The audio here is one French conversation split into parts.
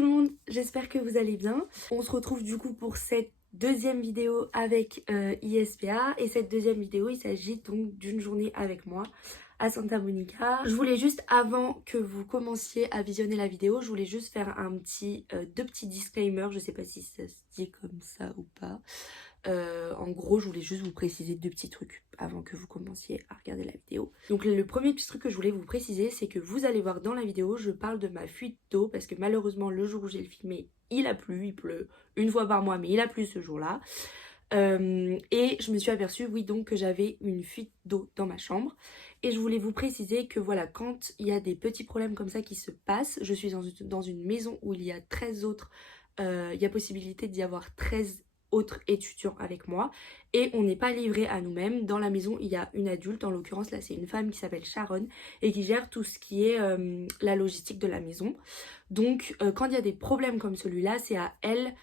tout le monde, j'espère que vous allez bien. On se retrouve du coup pour cette deuxième vidéo avec ISPA. Et cette deuxième vidéo, il s'agit donc d'une journée avec moi à Santa Monica. Je voulais juste, avant que vous commenciez à visionner la vidéo, je voulais juste faire deux petits disclaimers. Je sais pas si ça se dit comme ça ou pas. En gros, je voulais juste vous préciser deux petits trucs avant que vous commenciez à regarder la vidéo. Donc le premier petit truc que je voulais vous préciser, c'est que vous allez voir dans la vidéo, je parle de ma fuite d'eau parce que malheureusement le jour où j'ai filmé, il a plu, il pleut une fois par mois, mais il a plu ce jour-là. Et je me suis aperçue, oui, donc que j'avais une fuite d'eau dans ma chambre. Et je voulais vous préciser que voilà, quand il y a des petits problèmes comme ça qui se passent, je suis dans une maison où il y a 13 autres, il y a possibilité d'y avoir 13 autres étudiants avec moi et on n'est pas livré à nous-mêmes. Dans la maison il y a une adulte, en l'occurrence là c'est une femme qui s'appelle Sharon et qui gère tout ce qui est la logistique de la maison. Donc quand il y a des problèmes comme celui-là, c'est à elle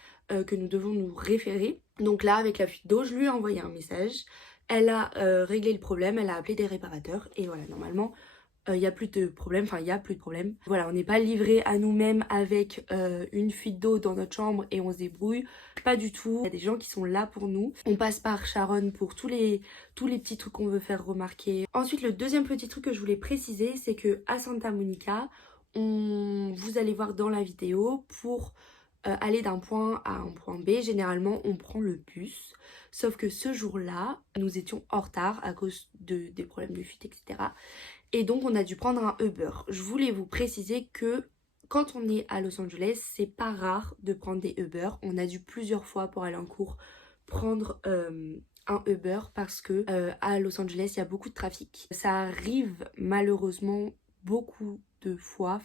que nous devons nous référer. Donc là avec la fuite d'eau, je lui ai envoyé un message, elle a réglé le problème, elle a appelé des réparateurs et voilà, normalement il n'y a plus de problème, enfin il n'y a plus de problème. Voilà, on n'est pas livré à nous-mêmes avec une fuite d'eau dans notre chambre et on se débrouille. Pas du tout. Il y a des gens qui sont là pour nous. On passe par Sharon pour tous les petits trucs qu'on veut faire remarquer. Ensuite, le deuxième petit truc que je voulais préciser, c'est que à Santa Monica, vous allez voir dans la vidéo, pour aller d'un point A à un point B, généralement on prend le bus. Sauf que ce jour-là, nous étions en retard à cause des problèmes de fuite, etc. Et donc on a dû prendre un Uber. Je voulais vous préciser que quand on est à Los Angeles, c'est pas rare de prendre des Uber. On a dû plusieurs fois pour aller en cours prendre un Uber parce que à Los Angeles il y a beaucoup de trafic. Ça arrive malheureusement beaucoup de fois,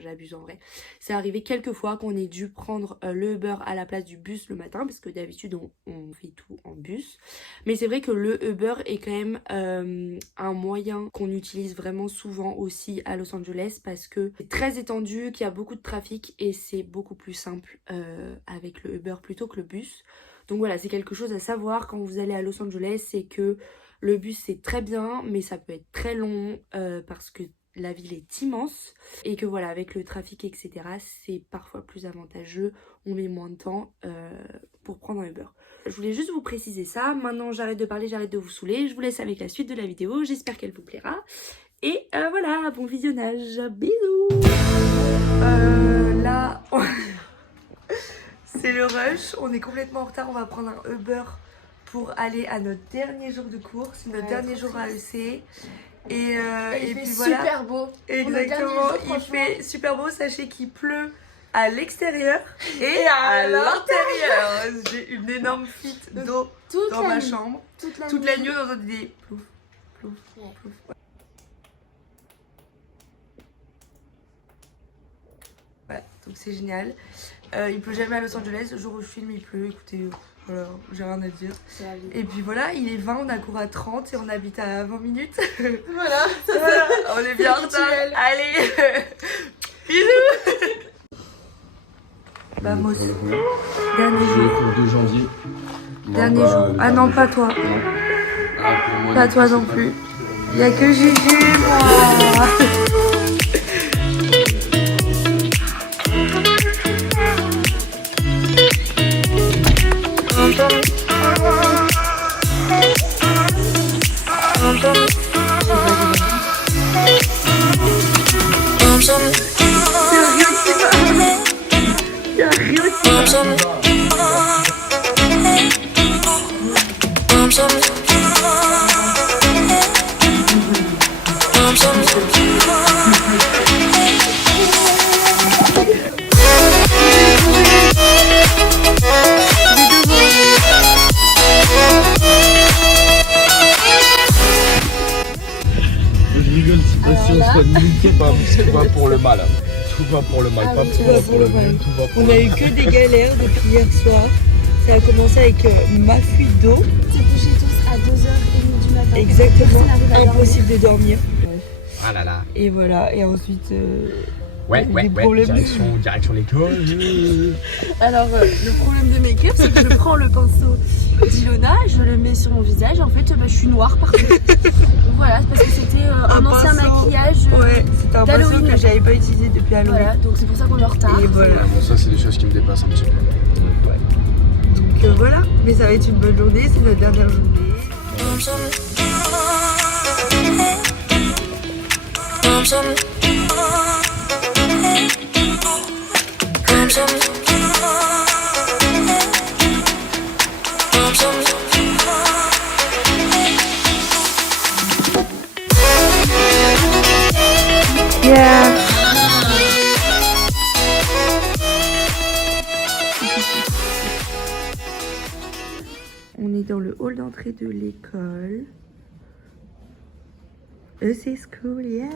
j'abuse en vrai. C'est arrivé quelques fois qu'on ait dû prendre le Uber à la place du bus le matin parce que d'habitude on fait tout en bus. Mais c'est vrai que le Uber est quand même un moyen qu'on utilise vraiment souvent aussi à Los Angeles parce que c'est très étendu, qu'il y a beaucoup de trafic et c'est beaucoup plus simple avec le Uber plutôt que le bus. Donc voilà, c'est quelque chose à savoir quand vous allez à Los Angeles, c'est que le bus c'est très bien mais ça peut être très long parce que la ville est immense et que voilà, avec le trafic etc, c'est parfois plus avantageux, on met moins de temps pour prendre un Uber. Je voulais juste vous préciser ça. Maintenant j'arrête de parler, j'arrête de vous saouler, je vous laisse avec la suite de la vidéo, j'espère qu'elle vous plaira et voilà, bon visionnage, bisous. Là c'est le rush, on est complètement en retard, on va prendre un Uber pour aller à notre dernier jour de cours, c'est notre dernier jour à EC. Et puis voilà, super beau. exactement, il fait super beau. Sachez qu'il pleut à l'extérieur et à l'intérieur. J'ai une énorme fuite d'eau dans ma chambre toute la nuit. On entend des plouf, plouf, plouf. Voilà, donc c'est génial. Il pleut jamais à Los Angeles. Le jour où je filme il pleut, écoutez, voilà, j'ai rien à dire. Et puis voilà, il est 20, on a cours à 30 et on habite à 20 minutes. Voilà, voilà, on est bien en retard. Allez, bisous. Vamos. Dernier jour. 2 janvier. Dernier jour. Ah non, pas toi. Non. Ah, pour moi, pas toi non plus. Il n'y a que Juju, moi. Tout va pour le mal. Tout va pour le mal. Ah, pas tout va pour le mal. Tout va pour on a eu que des galères depuis hier soir. Ça a commencé avec ma fuite d'eau. On s'est couché tous à 2h30 du matin. Exactement. Impossible de dormir. Ah là là. Et voilà. Et ensuite. Ouais. Direction l'école. Alors, le problème de make-up, c'est que je prends le pinceau d'Ilona, je le mets sur mon visage et en fait, je suis noire partout. Voilà. classe parce que c'était un ancien maquillage Ouais, c'était un pinceau que j'avais pas utilisé depuis Halloween. Voilà, donc c'est pour ça qu'on est en retard. Et voilà. Bon, ça, c'est des choses qui me dépassent un petit peu. Ouais. Donc voilà, mais ça va être une bonne journée, c'est notre dernière journée. Yeah. On est dans le hall d'entrée de l'école. C'est cool, yeah.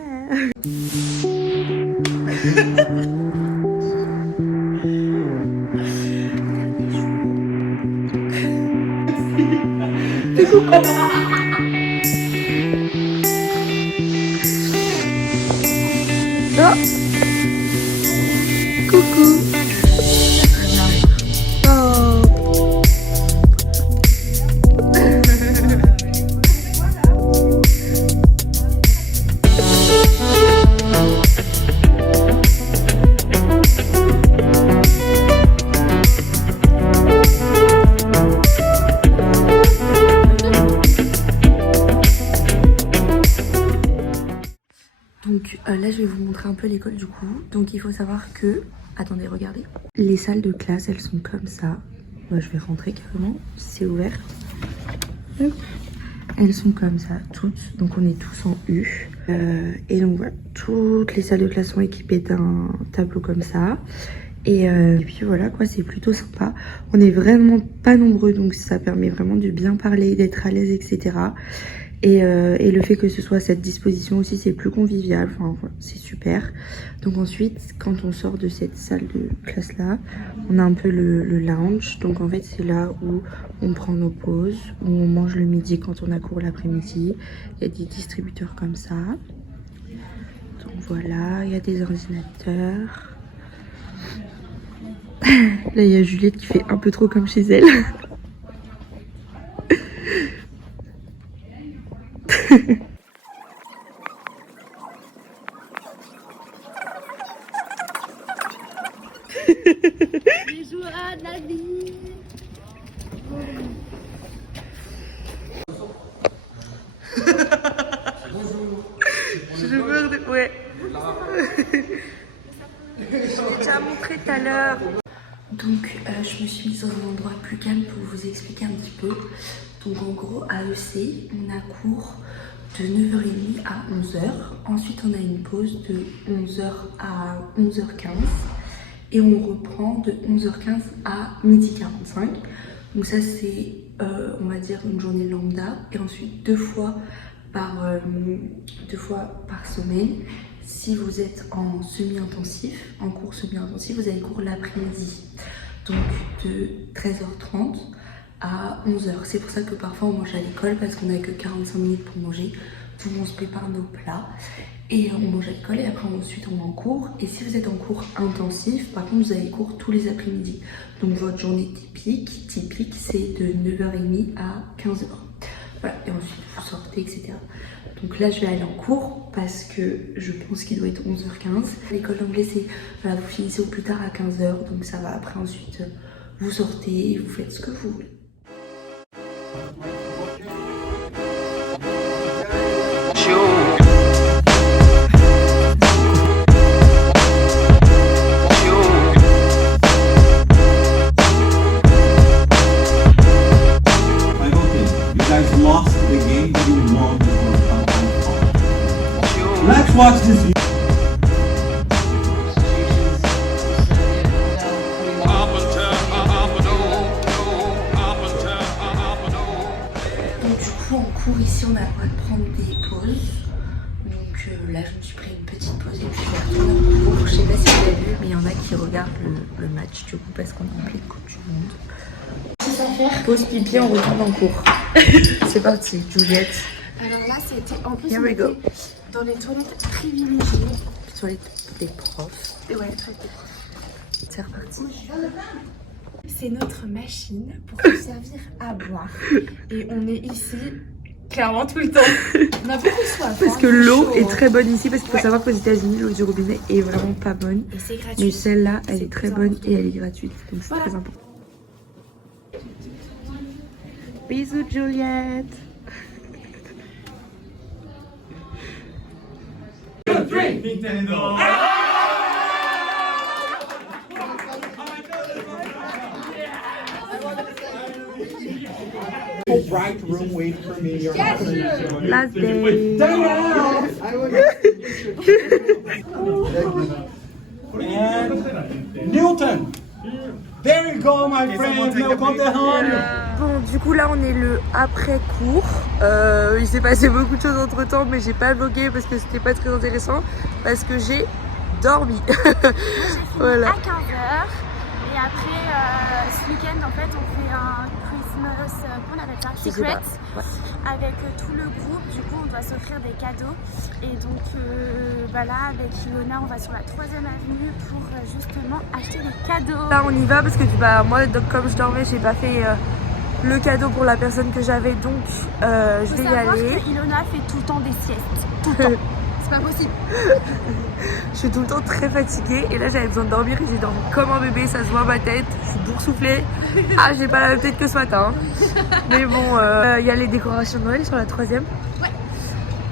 Oh. Coucou. Oh. Donc là je vais vous montrer un peu l'école du coup. Donc il faut savoir que, attendez regardez, les salles de classe elles sont comme ça. Moi je vais rentrer carrément, c'est ouvert. Hop. Elles sont comme ça toutes, donc on est tous en U. Et donc voilà, toutes les salles de classe sont équipées d'un tableau comme ça. Et puis voilà quoi, c'est plutôt sympa. On est vraiment pas nombreux, donc ça permet vraiment de bien parler, d'être à l'aise, etc. Et le fait que ce soit à cette disposition aussi, c'est plus convivial, enfin voilà, c'est super. Donc ensuite, quand on sort de cette salle de classe là, on a un peu le lounge. Donc en fait c'est là où on prend nos pauses, où on mange le midi quand on a cours l'après-midi. Il y a des distributeurs comme ça. Donc voilà, il y a des ordinateurs. Là il y a Juliette qui fait un peu trop comme chez elle. Les joies de la vie. J'ai peur de... Ouais. Je l'ai déjà montré tout à l'heure. Donc je me suis mise dans un endroit plus calme pour vous expliquer un petit peu. Donc en gros à EC on a cours de 9h30 à 11h. Ensuite on a une pause de 11h à 11h15. Et on reprend de 11h15 à 12h45. Donc ça c'est on va dire une journée lambda. Et ensuite deux fois par semaine. Si vous êtes en semi-intensif, en cours semi-intensif, vous avez cours l'après-midi. Donc de 13h30 à 11h. C'est pour ça que parfois on mange à l'école parce qu'on n'a que 45 minutes pour manger. Donc on se prépare nos plats et on mange à l'école et après ensuite on va en cours. Et si vous êtes en cours intensif, par contre vous avez cours tous les après-midi. Donc votre journée typique c'est de 9h30 à 15h. Voilà, et ensuite vous sortez, etc. Donc là je vais aller en cours parce que je pense qu'il doit être 11h15. L'école d'anglais c'est, voilà, vous finissez au plus tard à 15h, donc ça va. Après ensuite vous sortez et vous faites ce que vous voulez. Let's watch this. Donc du coup en cours ici on a le droit de prendre des pauses. Donc là je me suis pris une petite pause et puis je vais retourner en cours. Je sais pas si vous avez vu mais il y en a qui regardent le match du coup parce qu'on est en pleine Coupe du Monde. Pause pipi, on retourne en cours. C'est parti, Juliette. Alors là c'était en plus Here we go. dans les toilettes privilégiées. Toilette des profs. Et ouais, toilettes des profs. C'est reparti. C'est notre machine pour se servir à boire. Et on est ici Clairement tout le temps. On a beaucoup soif. Parce que l'eau est très bonne ici, parce qu'il faut savoir qu'aux États-Unis l'eau du robinet est vraiment pas bonne. Et c'est gratuit. Mais celle-là, elle est très bonne et elle est gratuite, donc c'est très important. Bisous Juliette. Bright room, wait for me. Your Last day. And Newton. There you go, my friend. Now come down. Bon, du coup là on est le après cours. Il s'est passé beaucoup de choses entre temps, mais j'ai pas vlogué parce que c'était pas très intéressant, parce que j'ai dormi. Voilà. À 15h et après ce week-end en fait on fait un Christmas, comment on appelle ça, secret, avec tout le groupe. Du coup on doit s'offrir des cadeaux et donc là avec Ilona on va sur la 3e avenue pour justement acheter des cadeaux. Là on y va parce que moi donc, comme je dormais, j'ai pas fait le cadeau pour la personne que j'avais, donc je vais y aller. Que Ilona fait tout le temps des siestes, tout le temps. C'est pas possible. Je suis tout le temps très fatiguée et là j'avais besoin de dormir et j'ai dormi comme un bébé, ça se voit à ma tête, je suis boursouflée. Ah, j'ai pas la même tête que ce matin. Mais bon, il y a les décorations de Noël sur la 3e. Ouais.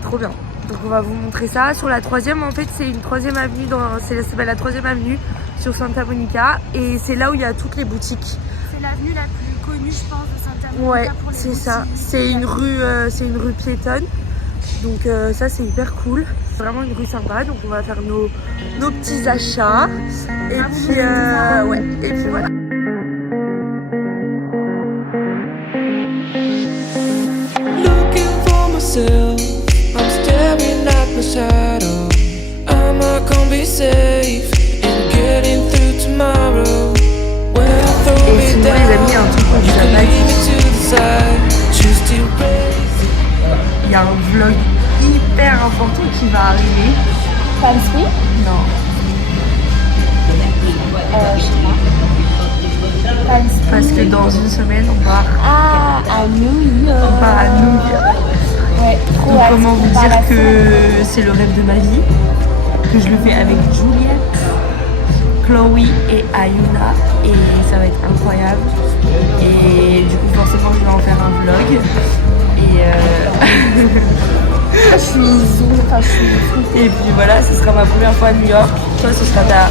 Trop bien. Donc on va vous montrer ça. Sur la 3e, en fait c'est une 3e avenue, c'est la 3e avenue sur Santa Monica et c'est là où il y a toutes les boutiques. C'est l'avenue la plus connue je pense de Santa Monica. Ouais, pour les c'est boutiques. ça. C'est une rue piétonne. Donc ça c'est hyper cool. Vraiment une rue sympa. Donc on va faire nos petits achats. Et puis ouais. Et puis voilà. Looking for myself, I'm staring at my shadow. Am I gonna be safe in getting through tomorrow? When I throw Et it sinon down, les amis, il y a un truc qu'on you vous a can pas leave it dit. to the side. Choose to raise it. Il y a un vlog hyper important qui va arriver. Fancy. Non. Je sais pas. Fancy. Parce que dans une semaine on va À New York. on part à New York. Ouais, trop Donc hâte. comment vous On part dire la que c'est le rêve de ma vie, que je le fais avec Juliette, Chloé et Ayuna, et ça va être incroyable. Et du coup forcément je vais en faire un vlog. Et je suis et puis voilà, ce sera ma première fois à New York. Toi ce sera ta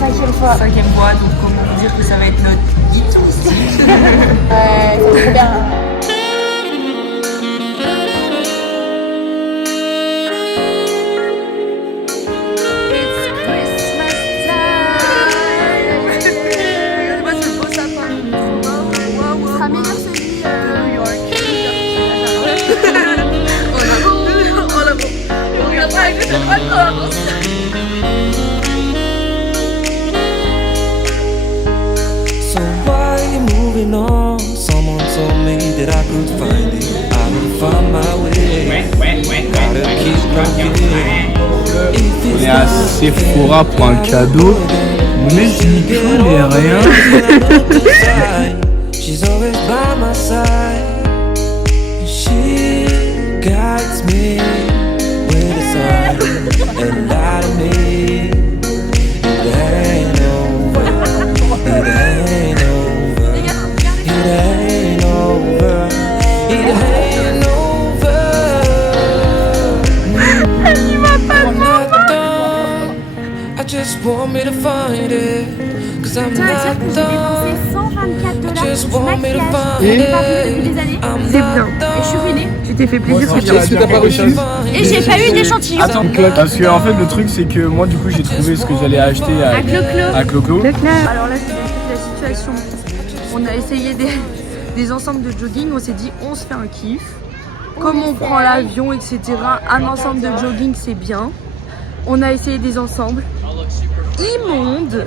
5e fois. 5e fois, donc comment vous dire que ça va être notre guide touristique. Ouais, c'est trop bien. So why are you moving on? Someone told me that I could find it. I will find my way. Gotta keep rocking. If On it's est à Sephora pour un cadeau, mais je n'y connais rien. She's always by my side. She guides me with a sign and lie to me. It ain't over. It ain't over. It ain't over. It ain't over. I'm not done. I just want me to find it. Cause I'm Tiens, dire que not j'ai done. dépensé $124 Just pour want du me to maquillage. find J'ai pas vu depuis des années. I'm C'est not bien. Et je suis ruinée. Tu t'es fait plaisir, c'est bien. Est-ce que t'as pas reçu? Et j'ai pas eu d'échantillon. Attends, parce que en fait le truc c'est que moi du coup j'ai trouvé ce que j'allais acheter à Clo-Clo. Alors là, je vous explique la situation. On a essayé des ensembles de jogging, on s'est dit on se fait un kiff. Comme on prend l'avion, etc., un ensemble de jogging c'est bien. On a essayé des ensembles immondes.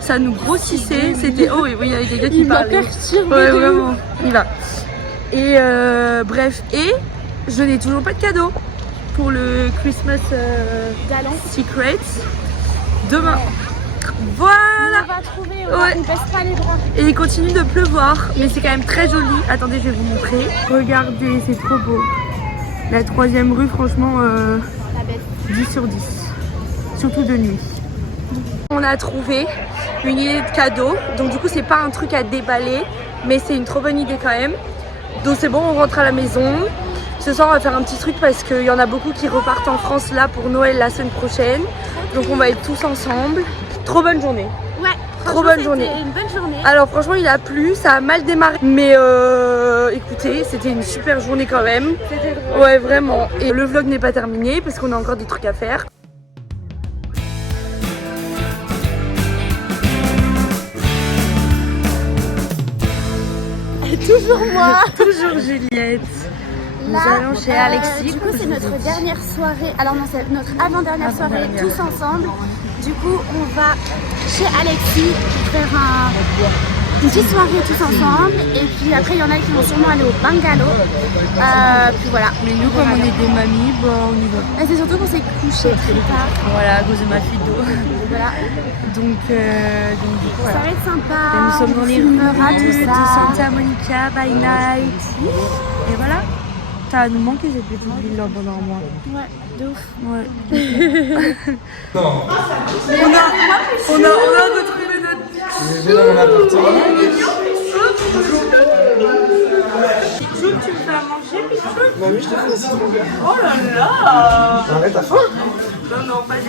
Ça nous grossissait, c'était... Oh oui, il y avait quelqu'un qui parlait. Ouais, vraiment, il va. Et bref, et je n'ai toujours pas de cadeau pour le Christmas Secret. Demain. Voilà. On va trouver, Ouais. on baisse pas les bras. Et il continue de pleuvoir, mais c'est quand même très joli. Attendez, je vais vous montrer. Regardez, c'est trop beau. La 3e rue, franchement, 10 sur 10. Surtout de nuit. On a trouvé une idée de cadeau. Donc du coup, c'est pas un truc à déballer, mais c'est une trop bonne idée quand même. Donc c'est bon, on rentre à la maison. Ce soir, on va faire un petit truc parce qu'il y en a beaucoup qui repartent en France là pour Noël la semaine prochaine. Donc on va être tous ensemble. Trop bonne journée. Ouais, Trop bonne journée. Une bonne journée. Alors franchement il a plu, ça a mal démarré, mais écoutez, c'était une super journée quand même. C'était drôle. Ouais vraiment. Et le vlog n'est pas terminé parce qu'on a encore des trucs à faire. Toujours moi. Toujours Juliette. Nous allons chez Alexis. Du coup, c'est notre dernière soirée. Alors non, c'est notre avant-dernière soirée tous ensemble. Du coup, on va chez Alexis faire une petite soirée tous ensemble. Et puis après, il y en a qui vont sûrement aller au bungalow. Puis voilà. Mais nous comme on est des mamies, bon on y va. Et c'est surtout qu'on s'est couché très tard. Voilà, à cause de ma fille d'eau. Voilà. Donc du coup, Ça voilà. va être sympa. Et nous sommes dans les filmera rues tout de ça. Santa Monica by night. Et voilà. Ça va nous manquer cette petite ville là pendant un mois. Ouais, de ouf. Ouais. on a retrouvé notre Pichou, tu me fais à manger, Pichou? Bah oui, je te fais aussi. Oh là là! Arrête, t'as faim? Non, pas de...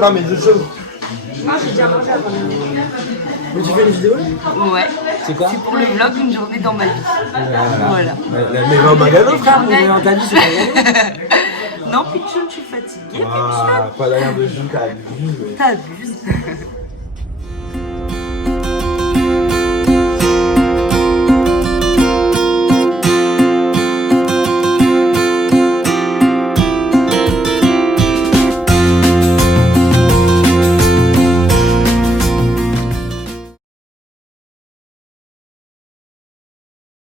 Non, mais de choses. Moi, j'ai déjà mangé avant. Mais tu fais une vidéo? Ouais. C'est quoi? C'est pour le vlog une journée dans ma vie. Voilà. Mais va au magasin, frère, on est dans ta vie, c'est pas grave. Non, Pichou, je suis fatiguée, Ah, pas d'ailleurs de jus, t'as abusé. T'abuses.